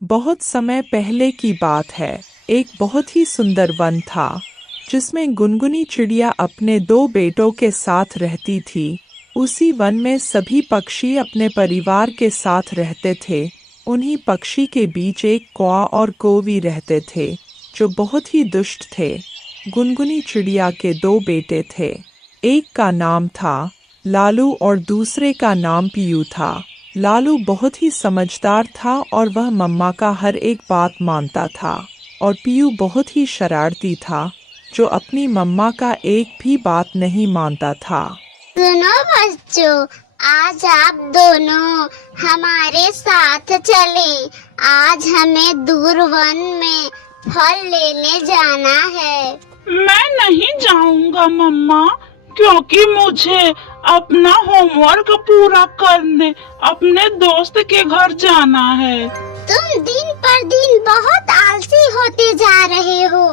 बहुत समय पहले की बात है। एक बहुत ही सुंदर वन था जिसमें गुनगुनी चिड़िया अपने दो बेटों के साथ रहती थी। उसी वन में सभी पक्षी अपने परिवार के साथ रहते थे। उन्हीं पक्षी के बीच एक कौआ और कोवी रहते थे जो बहुत ही दुष्ट थे। गुनगुनी चिड़िया के दो बेटे थे। एक का नाम था लालू और दूसरे का नाम पीयू था। लालू बहुत ही समझदार था और वह मम्मा का हर एक बात मानता था, और पीयू बहुत ही शरारती था जो अपनी मम्मा का एक भी बात नहीं मानता था। सुनो बच्चों, आज आप दोनों हमारे साथ चलें। आज हमें दूर वन में फल लेने जाना है। मैं नहीं जाऊंगा मम्मा, क्योंकि मुझे अपना होमवर्क पूरा करने अपने दोस्त के घर जाना है। तुम दिन पर दिन बहुत आलसी होते जा रहे हो।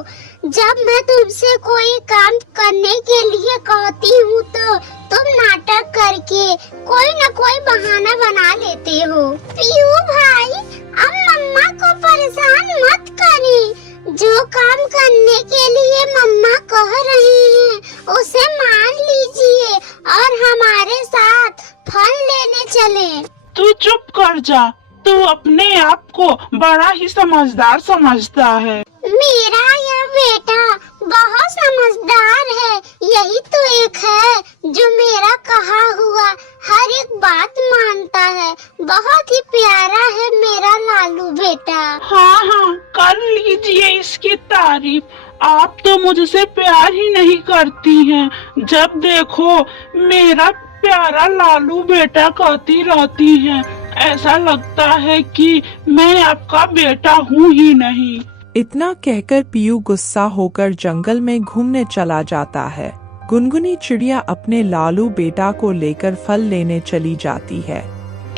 जब मैं तुमसे कोई काम करने के लिए कहती हूँ तो तुम नाटक करके कोई न कोई बहाना बना लेते हो। पीयू भाई, अब मम्मा को परेशान मत करें। जो काम करने के लिए मम्मा कह रही हैं, उसे मान लीजिए और हमारे साथ फल लेने चलें। तू चुप कर जा, तू अपने आप को बड़ा ही समझदार समझता है। मेरा यह बेटा बहुत समझदार है। यही तो एक है जो मेरा कहा हुआ हर एक बात मानता है। बहुत ही प्यारा है मेरा लालू बेटा। हाँ हाँ, कर लीजिए इसकी तारीफ। आप तो मुझसे प्यार ही नहीं करती हैं। जब देखो मेरा प्यारा लालू बेटा कहती रहती हैं। ऐसा लगता है कि मैं आपका बेटा हूँ ही नहीं। इतना कहकर पीयू गुस्सा होकर जंगल में घूमने चला जाता है। गुनगुनी चिड़िया अपने लालू बेटा को लेकर फल लेने चली जाती है।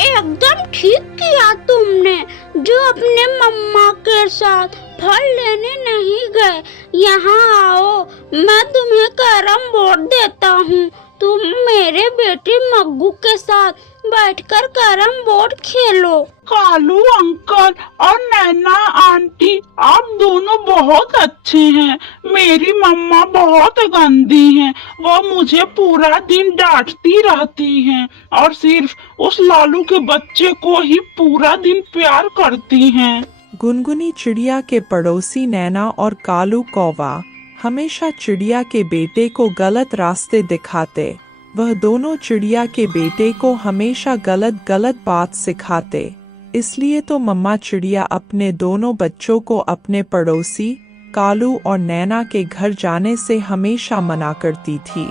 एकदम ठीक किया तुमने जो अपने मम्मा के साथ फल लेने नहीं गए। यहाँ आओ, मैं तुम्हें कैरम बोर्ड देता हूँ। तुम मेरे बेटे मग्गू के साथ बैठकर कैरम बोर्ड खेलो। कालू अंकल और नैना आंटी, आप दोनों बहुत अच्छे हैं। मेरी मम्मा बहुत गंदी हैं। वो मुझे पूरा दिन डांटती रहती हैं और सिर्फ उस लालू के बच्चे को ही पूरा दिन प्यार करती हैं। गुनगुनी चिड़िया के पड़ोसी नैना और कालू कौवा हमेशा चिड़िया के बेटे को गलत रास्ते दिखाते। वह दोनों चिड़िया के बेटे को हमेशा गलत गलत बात सिखाते। इसलिए तो मम्मा चिड़िया अपने दोनों बच्चों को अपने पड़ोसी कालू और नैना के घर जाने से हमेशा मना करती थी।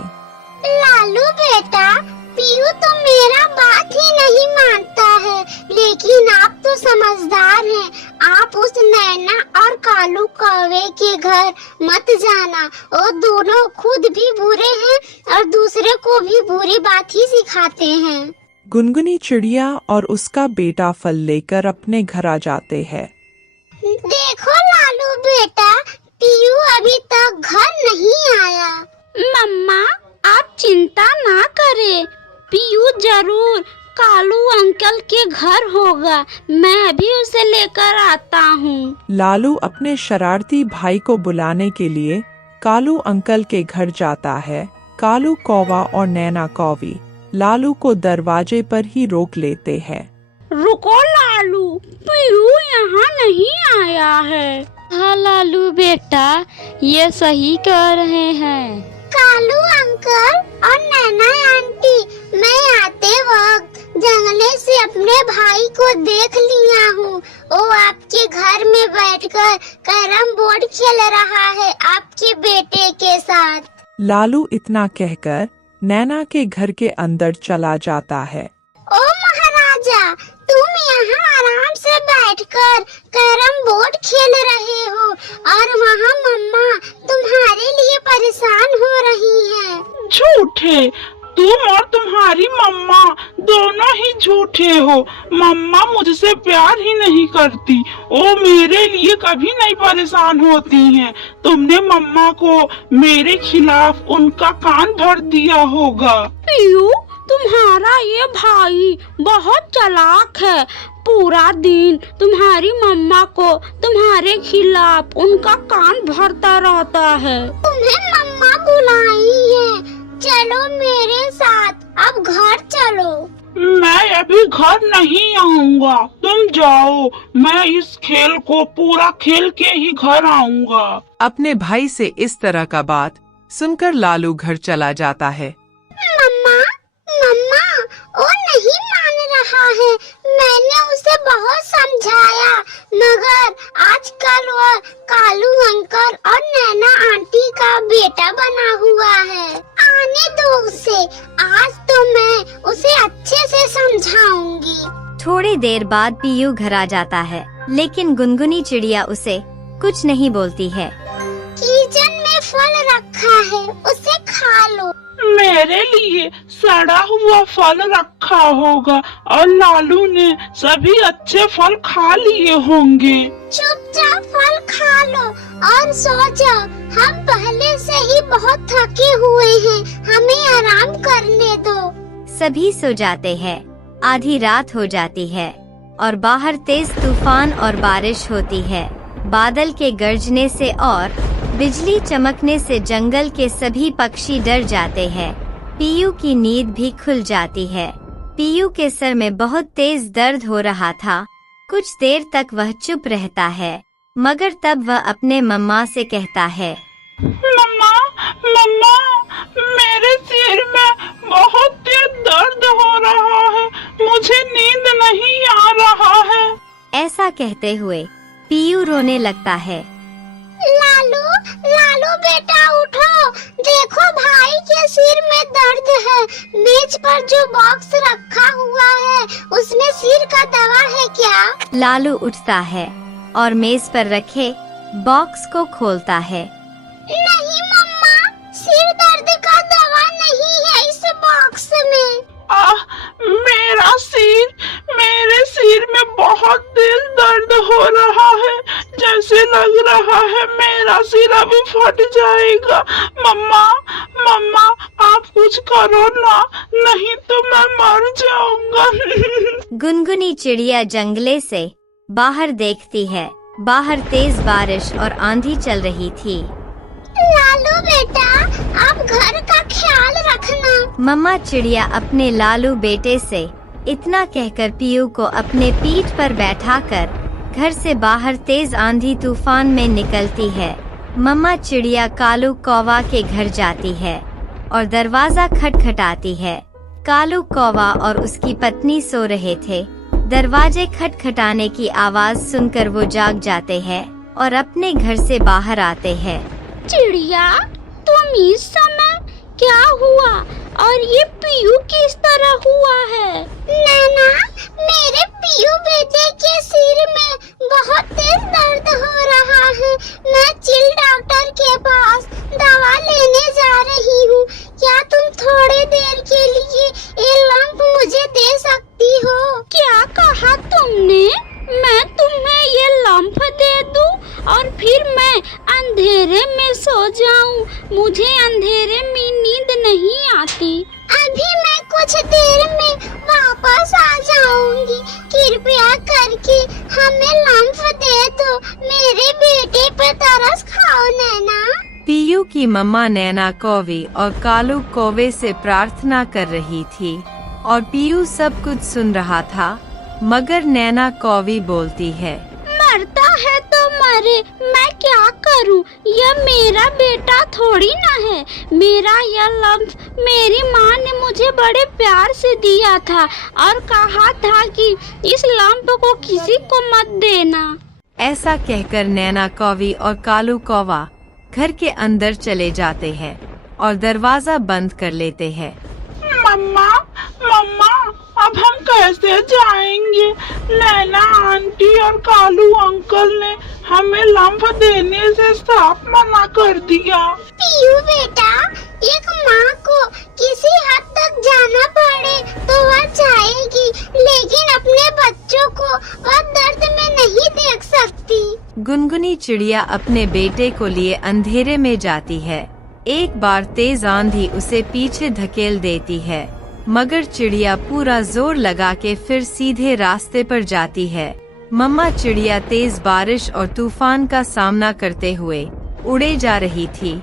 लालू बेटा, पीयू तो मेरा बात ही नहीं मानता है, लेकिन आप तो समझदार हैं। आप उस नैना और कालू कौवे के घर मत जाना। वो दोनों खुद भी बुरे हैं और दूसरे को भी बुरी बात ही सिखाते हैं। गुनगुनी चिड़िया और उसका बेटा फल लेकर अपने घर आ जाते हैं। देखो लालू बेटा, पीयू अभी तक घर नहीं आया। मम्मा, आप चिंता ना करें, पीयू जरूर कालू अंकल के घर होगा। मैं अभी उसे लेकर आता हूँ। लालू अपने शरारती भाई को बुलाने के लिए कालू अंकल के घर जाता है। कालू कौवा और नैना कौवी लालू को दरवाजे पर ही रोक लेते हैं। रुको लालू, पीयू यहाँ नहीं आया है। हाँ लालू बेटा, ये सही कह रहे हैं। कालू अंकल और नैना आंटी, मैं आते वक्त जंगले से अपने भाई को देख लिया हूँ। वो आपके घर में बैठकर कैरम बोर्ड खेल रहा है आपके बेटे के साथ। लालू इतना कहकर नैना के घर के अंदर चला जाता है। ओ महाराजा, तुम यहाँ आराम से बैठकर कैरम बोर्ड खेल रहे हो और वहाँ मम्मा तुम्हारे लिए परेशान हो रही है। झूठे, तुम और तुम्हारी मम्मा दोनों ही झूठे हो। मम्मा मुझसे प्यार ही नहीं करती। वो मेरे लिए कभी नहीं परेशान होती हैं। तुमने मम्मा को मेरे खिलाफ उनका कान भर दिया होगा। पीयू, तुम्हारा ये भाई बहुत चालाक है। पूरा दिन तुम्हारी मम्मा को तुम्हारे खिलाफ उनका कान भरता रहता है। तुम्हें मम्मा बुलाई है, चलो मेरे साथ, अब घर चलो। मैं अभी घर नहीं आऊंगा, तुम जाओ, मैं इस खेल को पूरा खेल के ही घर आऊंगा। अपने भाई से इस तरह का बात सुनकर लालू घर चला जाता है। मम्मा, मम्मा, वो नहीं मान रहा है। मैंने उसे बहुत समझाया, मगर आजकल वो कालू अंकल और नैना आंटी का बेटा बना हुआ है। आने दो उसे, आज तो मैं उसे अच्छे से समझाऊंगी। थोड़ी देर बाद पीयू घर आ जाता है, लेकिन गुनगुनी चिड़िया उसे कुछ नहीं बोलती है। किचन में फल रखा है, उसे खा लो। मेरे लिए सड़ा हुआ फल रखा होगा और लालू ने सभी अच्छे फल खा लिए होंगे। चुपचाप फल खा लो और सो जाओ। हम पहले से ही बहुत थके हुए हैं, हमें आराम करने दो। सभी सो जाते हैं। आधी रात हो जाती है और बाहर तेज तूफान और बारिश होती है। बादल के गरजने से और बिजली चमकने से जंगल के सभी पक्षी डर जाते हैं। पीयू की नींद भी खुल जाती है। पीयू के सर में बहुत तेज दर्द हो रहा था। कुछ देर तक वह चुप रहता है, मगर तब वह अपने मम्मा से कहता है, मम्मा, मम्मा, मेरे सिर में बहुत तेज दर्द हो रहा है, मुझे नींद नहीं आ रहा है। ऐसा कहते हुए पीयू रोने लगता है। लालू, लालू बेटा उठो, देखो भाई के सिर में दर्द है। मेज पर जो बॉक्स रखा हुआ है, उसमें सिर का दवा है क्या? लालू उठता है और मेज पर रखे बॉक्स को खोलता है। नहीं मम्मा, सिर दर्द का दवा नहीं है इस बॉक्स में। मेरे सिर में बहुत तेज दर्द हो रहा है, जैसे लग रहा है मेरा सिर अभी फट जाएगा। मम्मा, मम्मा, आप कुछ करो ना, नहीं तो मैं मर जाऊंगा। गुनगुनी चिड़िया जंगले से बाहर देखती है। बाहर तेज बारिश और आंधी चल रही थी। लालू बेटा, आप घर का ख्याल रखना। मम्मा चिड़िया अपने लालू बेटे से इतना कहकर पीयू को अपने पीठ पर बैठाकर घर से बाहर तेज आंधी तूफान में निकलती है। मम्मा चिड़िया कालू कौवा के घर जाती है और दरवाजा खटखटाती है। कालू कौवा और उसकी पत्नी सो रहे थे। दरवाजे खटखटाने की आवाज सुनकर वो जाग जाते हैं और अपने घर से बाहर आते हैं। चिड़िया, तुम इस समय क्या हुआ और ये पीयू किस तरह हुआ है? नैना, मेरे पीयू बेटे के सिर में बहुत तेज दर्द हो रहा है। मैं चिल डॉक्टर के पास दवा लेने जा रही हूँ। क्या तुम थोड़ी देर के लिए ये लंप मुझे दे सकती हो? क्या कहा तुमने? मैं तुम्हें ये लंप दे दूं और फिर मैं अंधेरे में सो जाऊं? मुझे अंधेरे में नींद नहीं आती। अभी मैं कुछ देर में वापस आ जाऊंगी। कृपया करके हमें लंप दे दो। मेरे बेटे पर तरस खाओ नैना। पीयू की मम्मा नैना कौवे और कालू कौवे से प्रार्थना कर रही थी और पीयू सब कुछ सुन रहा था, मगर नैना कौवी बोलती है, मरता है तो मरे, मैं क्या करूं? यह मेरा बेटा थोड़ी ना है। मेरा यह लंप मेरी माँ ने मुझे बड़े प्यार से दिया था और कहा था कि इस लंप को किसी को मत देना। ऐसा कहकर नैना कौवी और कालू कौवा घर के अंदर चले जाते हैं और दरवाजा बंद कर लेते हैं। मम्मा, मम्मा, अब हम कैसे जाएंगे? नैना आंटी और कालू अंकल ने हमें लंप देने से साफ मना कर दिया। पीयू बेटा, एक माँ को किसी हद तक जाना पड़े तो वह जाएगी, लेकिन अपने बच्चों को वह दर्द में नहीं देख सकती। गुनगुनी चिड़िया अपने बेटे को लिए अंधेरे में जाती है। एक बार तेज आंधी उसे पीछे धकेल देती है। मगर चिड़िया पूरा जोर लगा के फिर सीधे रास्ते पर जाती है। मम्मा चिड़िया तेज बारिश और तूफान का सामना करते हुए उड़े जा रही थी।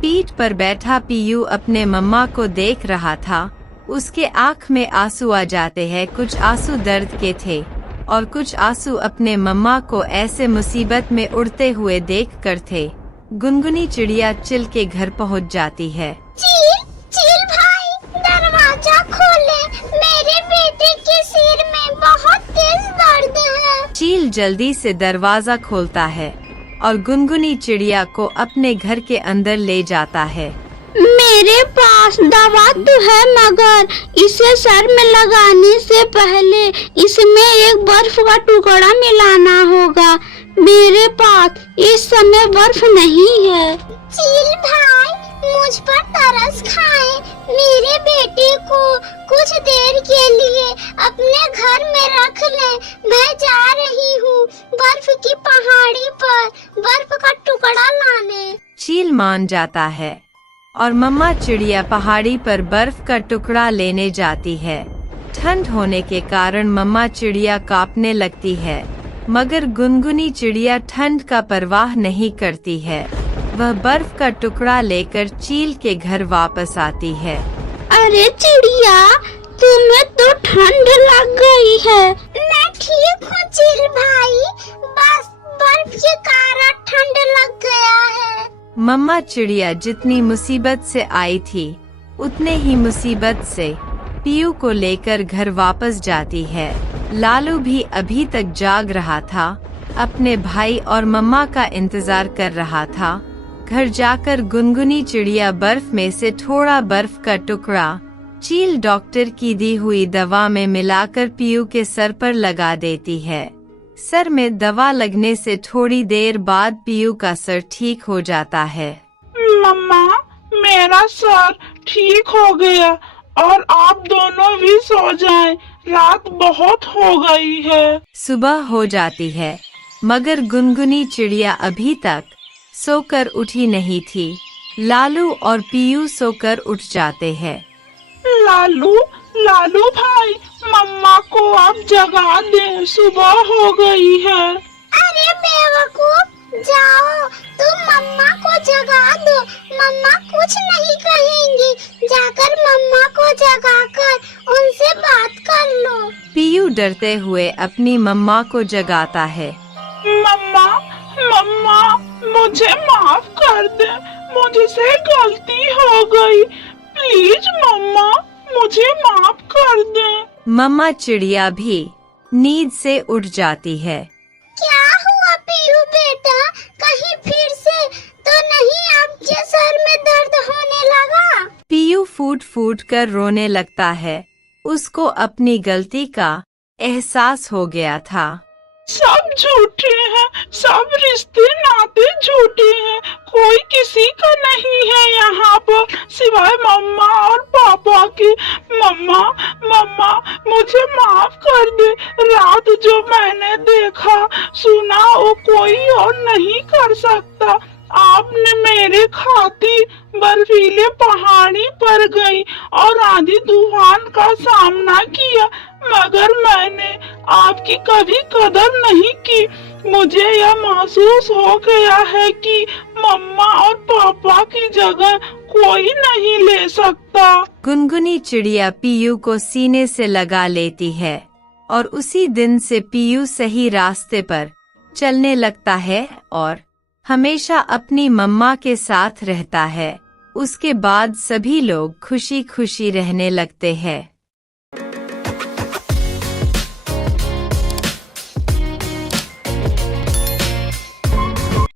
पीठ पर बैठा पीयू अपने मम्मा को देख रहा था। उसके आँख में आंसू आ जाते हैं। कुछ आंसू दर्द के थे और कुछ आंसू अपने मम्मा को ऐसे मुसीबत में उड़ते हुए देखकर थे। गुनगुनी चिड़िया चिल के घर पहुंच जाती है। चील भाई, दरवाजा खोले, मेरे बेटे के सिर में बहुत तेज दर्द है। चील जल्दी से दरवाजा खोलता है और गुनगुनी चिड़िया को अपने घर के अंदर ले जाता है। मेरे पास दवा तो है, मगर इसे सर में लगाने से पहले इसमें एक बर्फ का टुकड़ा मिलाना होगा। मेरे पास इस समय बर्फ नहीं है। चील भाई, मुझ पर तरस खाए, मेरे बेटे को कुछ देर के लिए अपने घर में रख ले। मैं जा रही हूँ बर्फ की पहाड़ी पर बर्फ का टुकड़ा लाने। चील मान जाता है और मम्मा चिड़िया पहाड़ी पर बर्फ का टुकड़ा लेने जाती है। ठंड होने के कारण मम्मा चिड़िया कांपने लगती है, मगर गुनगुनी चिड़िया ठंड का परवाह नहीं करती है। वह बर्फ का टुकड़ा लेकर चील के घर वापस आती है। अरे चिड़िया, तुम्हें तो ठंड लग गई है। मैं ठीक हूँ चील भाई, बस बर्फ के कारण ठंड लग गया है। मम्मा चिड़िया जितनी मुसीबत से आई थी उतने ही मुसीबत से पीयू को लेकर घर वापस जाती है। लालू भी अभी तक जाग रहा था, अपने भाई और मम्मा का इंतजार कर रहा था। घर जाकर गुनगुनी चिड़िया बर्फ में से थोड़ा बर्फ का टुकड़ा चील डॉक्टर की दी हुई दवा में मिलाकर पीयू के सर पर लगा देती है। सर में दवा लगने से थोड़ी देर बाद पीयू का सर ठीक हो जाता है। मम्मा, मेरा सर ठीक हो गया और आप दोनों भी सो जाएं, रात बहुत हो गई है। सुबह हो जाती है, मगर गुनगुनी चिड़िया अभी तक सोकर उठी नहीं थी। लालू और पीयू सोकर उठ जाते हैं। लालू भाई, मम्मा को आप जगा दें, सुबह हो गई है। अरे बेवकूफ, जाओ तुम मम्मा को जगा दो, मम्मा कुछ नहीं कहेंगी। जाकर मम्मा को जगाकर उनसे बात कर लो। पीयू डरते हुए अपनी मम्मा को जगाता है। मम्मा, मुझे माफ कर दे, मुझसे गलती हो गई, प्लीज मम्मा मुझे माफ कर दे। मम्मा चिड़िया भी नींद से उठ जाती है। क्या हुआ पीयू बेटा, कहीं फिर से तो नहीं आपके सर में दर्द होने लगा? पीयू फूट फूट कर रोने लगता है। उसको अपनी गलती का एहसास हो गया था। सब झूठे हैं, सब रिश्ते नाते झूठे हैं, कोई किसी का नहीं है यहाँ पर सिवाय मम्मा और पापा के। मम्मा मुझे माफ कर दे। रात जो मैंने देखा सुना वो कोई और नहीं कर सकता। आपने मेरे खातिर बर्फीले पहाड़ी पर गई और आंधी तूफान का सामना किया, मगर मैंने आपकी कभी कदर नहीं की। मुझे यह महसूस हो गया है कि मम्मा और पापा की जगह कोई नहीं ले सकता। गुनगुनी चिड़िया पीयू को सीने से लगा लेती है और उसी दिन से पीयू सही रास्ते पर चलने लगता है और हमेशा अपनी मम्मा के साथ रहता है। उसके बाद सभी लोग खुशी खुशी रहने लगते हैं।